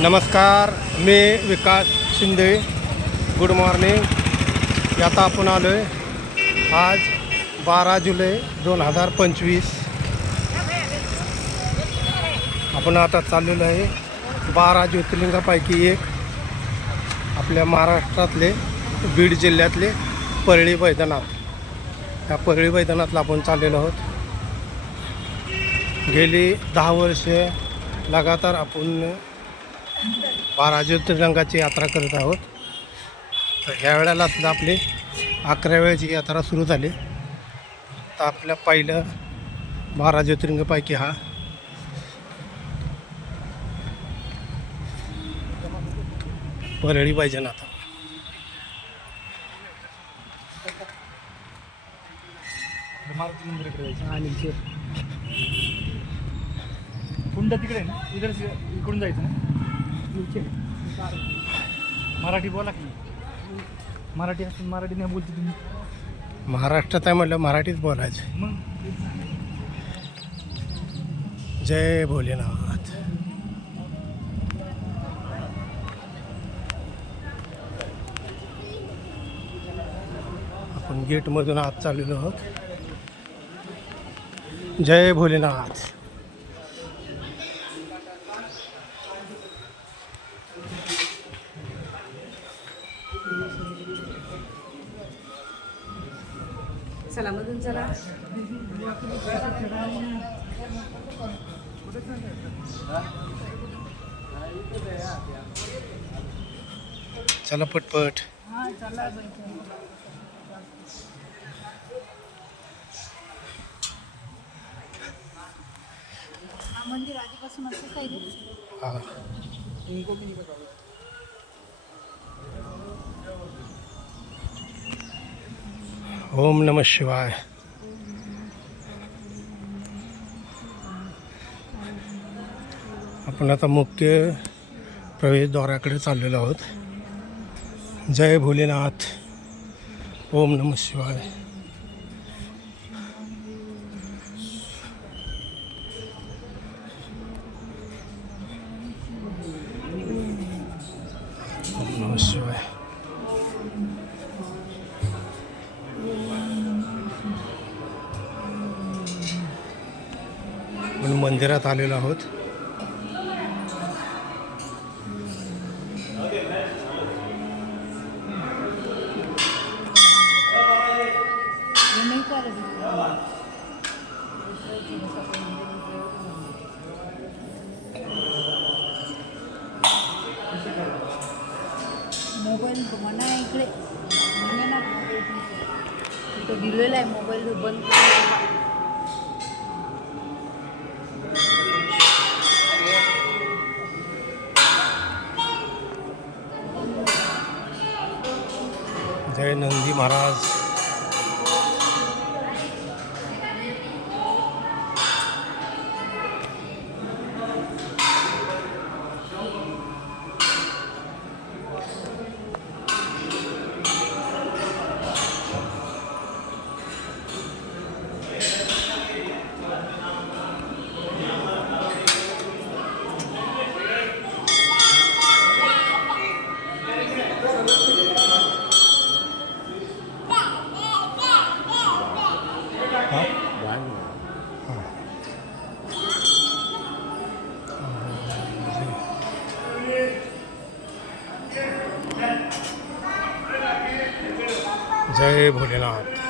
नमस्कार, मी Vikas Shinde. Good morning. आता आपण आलो आहे आज 12 जुलै 2025. आपण आता चाललेलो आहे 12 ज्योतिर्लिंगापैकी एक आपल्या महाराष्ट्रातले बीड जिल्ह्यातले परळी वैद्यनाथ. त्या परळी वैद्यनाथला आपण चाललेलो आहोत. गेली 10 वर्षे लगातार आपण 12 ज्योतिर्लिंगाची यात्रा करत आहोत. तर ह्या वेळेला सुद्धा आपली 11व्या वेळेची यात्रा सुरू झाली. तर आपल्या पहिलं 12 ज्योतिर्लिंगापैकी हा परळी वैद्यनाथ. कुंड तिकडे आहे ना, इकडे इकडून जायचं ना. मराठी बोला की. मराठी असून मराठी नाही बोलते तुम्ही. महाराष्ट्रात आहे म्हटलं मराठीच बोलायचं. मग जय भोलेनाथ. आपण गेटमधून आत चाललेलो आहोत. जय भोलेनाथ. चला मधून चला. चला पटपट. मंदिर आधीपासून असं काही हा. ओम नमः शिवाय. आपण आता मुख्य प्रवेशद्वाराकडे चाललेलो आहोत. जय भोलेनाथ. ओम नमः शिवाय. ओम नमः शिवाय. आपण मंदिरात आलेलो आहोत. नाही करत. मोबाईल म्हणा इकडे म्हणा ना. तिथं दिलेला आहे मोबाईल बंद करून. जय नंदी महाराज. जय भोलेनाथ.